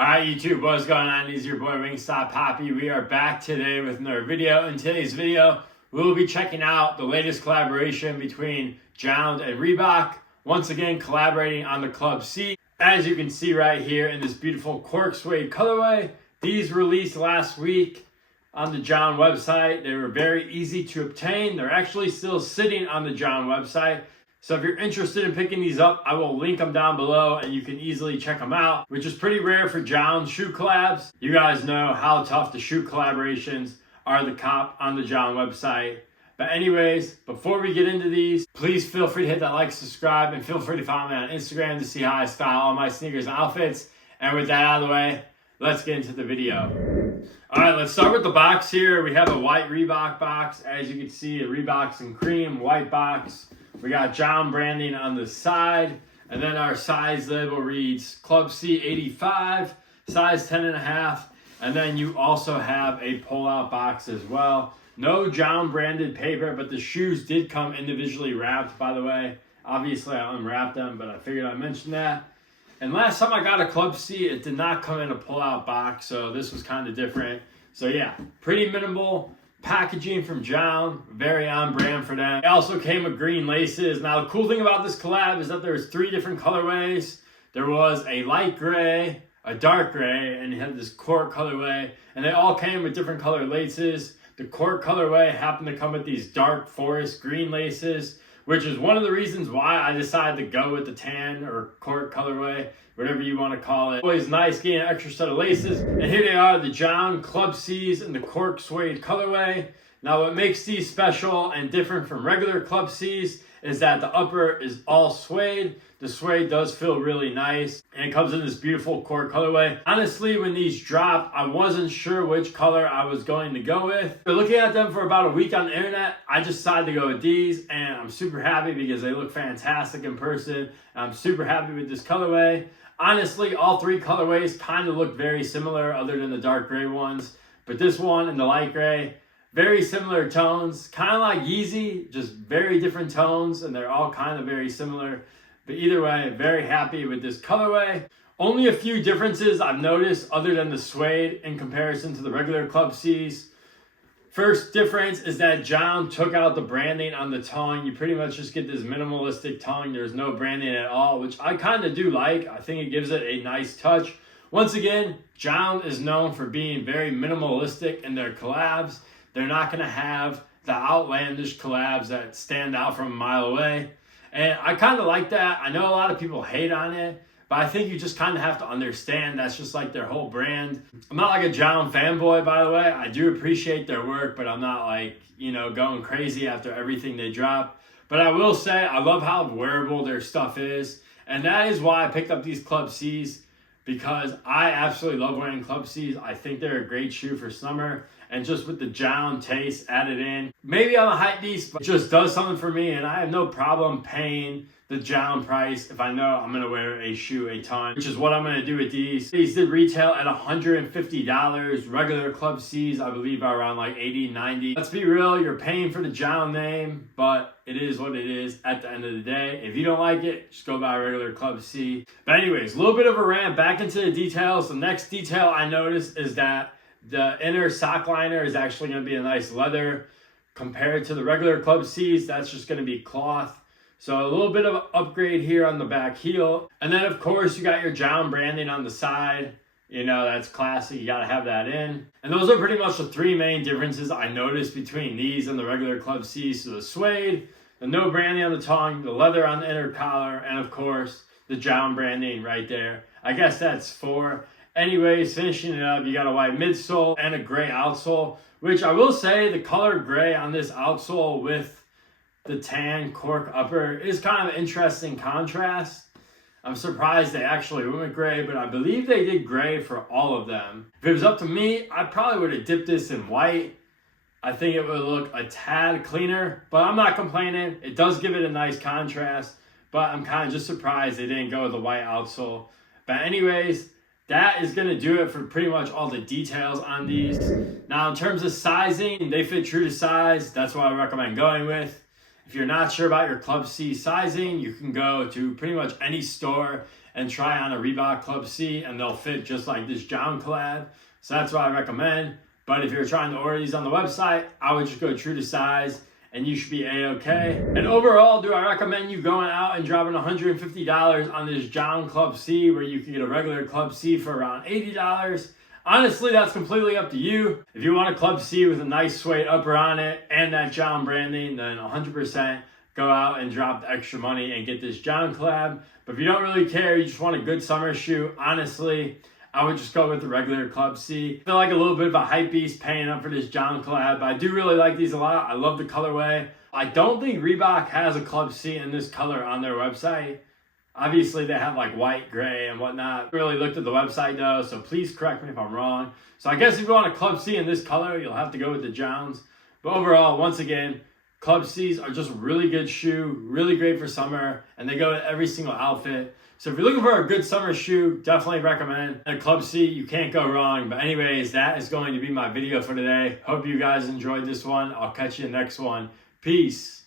Alright YouTube, what's going on? It is your boy Wingstop Poppy. We are back today with another video. In today's video, we will be checking out the latest collaboration between JJJJound and Reebok. Once again, collaborating on the Club C. As you can see right here in this beautiful cork suede colorway. These released last week on the JJJJound website. They were very easy to obtain. They're actually still sitting on the JJJJound website. So if you're interested in picking these up, I will link them down below and you can easily check them out, which is pretty rare for JJJJound shoe collabs. You guys know how tough the shoe collaborations are the comp on the JJJJound website. But anyways, before we get into these, please feel free to hit that like, subscribe, and feel free to follow me on Instagram to see how I style all my sneakers and outfits. And with that out of the way, let's get into the video. All right, let's start with the box here. We have a white Reebok box. As you can see, a Reebok's in cream, white box. We got JJJJound branding on the side, and then our size label reads Club C 85, size 10.5, and then you also have a pull-out box as well. No JJJJound branded paper, but the shoes did come individually wrapped, by the way. Obviously, I unwrapped them, but I figured I'd mention that. And last time I got a Club C, it did not come in a pull-out box, so this was kind of different. So yeah, pretty minimal packaging from JJJJound, very on brand for them. It also came with green laces. Now the cool thing about this collab is that there's 3 different colorways. There was a light gray, a dark gray, and you had this cork colorway, and they all came with different color laces. The cork colorway happened to come with these dark forest green laces, which is one of the reasons why I decided to go with the tan or cork colorway, whatever you want to call it. Always nice getting an extra set of laces. And here they are, the JJJJound Club C's in the cork suede colorway. Now what makes these special and different from regular Club C's is that the upper is all suede. The suede does feel really nice, and it comes in this beautiful cork colorway. Honestly, when these dropped, I wasn't sure which color I was going to go with. But looking at them for about a week on the internet, I just decided to go with these, and I'm super happy because they look fantastic in person. I'm super happy with this colorway. Honestly, all 3 colorways kind of look very similar other than the dark gray ones. But this one and the light gray, very similar tones, kind of like Yeezy, just very different tones, and they're all kind of very similar. But either way, very happy with this colorway. Only a few differences I've noticed other than the suede in comparison to the regular Club C's. First difference is that JJJJound took out the branding on the tongue. You pretty much just get this minimalistic tongue. There's no branding at all, which I kind of do like. I think it gives it a nice touch. Once again, JJJJound is known for being very minimalistic in their collabs. They're not going to have the outlandish collabs that stand out from a mile away. And I kind of like that. I know a lot of people hate on it, but I think you just kind of have to understand that's just like their whole brand. I'm not like a JJJJound fanboy, by the way. I do appreciate their work, but I'm not like, you know, going crazy after everything they drop. But I will say I love how wearable their stuff is. And that is why I picked up these Club C's, because I absolutely love wearing Club C's. I think they're a great shoe for summer. And just with the JJJJound taste added in, maybe I'm a hype beast, but it just does something for me. And I have no problem paying the JJJJound price if I know I'm going to wear a shoe a ton, which is what I'm going to do with these. These did retail at $150. Regular Club C's, I believe, are around like $80, $90. Let's be real, you're paying for the JJJJound name, but it is what it is at the end of the day. If you don't like it, just go buy a regular Club C. But anyways, a little bit of a rant. Back into the details. The next detail I noticed is that the inner sock liner is actually going to be a nice leather. Compared to the regular Club C's, that's just going to be cloth. So a little bit of an upgrade here on the back heel. And then, of course, you got your JJJJound branding on the side. You know, that's classic. You got to have that in. And those are pretty much the 3 main differences I noticed between these and the regular Club C's. So the suede, the no branding on the tongue, the leather on the inner collar, and, of course, the JJJJound branding right there. I guess that's 4. Anyways, finishing it up, you got a white midsole and a gray outsole, which I will say the color gray on this outsole with the tan cork upper is kind of an interesting contrast. I'm surprised they actually went with gray, but I believe they did gray for all of them. If it was up to me, I probably would have dipped this in white. I think it would look a tad cleaner, but I'm not complaining. It does give it a nice contrast, but I'm kind of just surprised they didn't go with the white outsole. But anyways, that is going to do it for pretty much all the details on these. Now, in terms of sizing, they fit true to size. That's what I recommend going with. If you're not sure about your Club C sizing, you can go to pretty much any store and try on a Reebok Club C, and they'll fit just like this JJJJound collab. So that's what I recommend. But if you're trying to order these on the website, I would just go true to size and you should be A-okay. And overall, do I recommend you going out and dropping $150 on this JJJJound Club C where you can get a regular Club C for around $80? Honestly, that's completely up to you. If you want a Club C with a nice suede upper on it and that JJJJound branding, then 100% go out and drop the extra money and get this JJJJound collab. But if you don't really care, you just want a good summer shoe, honestly, I would just go with the regular Club C. I feel like a little bit of a hype beast paying up for this JJJJound collab, but I do really like these a lot. I love the colorway. I don't think Reebok has a Club C in this color on their website. Obviously, they have like white, gray, and whatnot. I really looked at the website though, so please correct me if I'm wrong. So I guess if you want a Club C in this color, you'll have to go with the JJJJounds. But overall, once again, Club C's are just a really good shoe, really great for summer, and they go with every single outfit. So if you're looking for a good summer shoe, definitely recommend a Club C. You can't go wrong. But anyways, that is going to be my video for today. Hope you guys enjoyed this one. I'll catch you in the next one. Peace.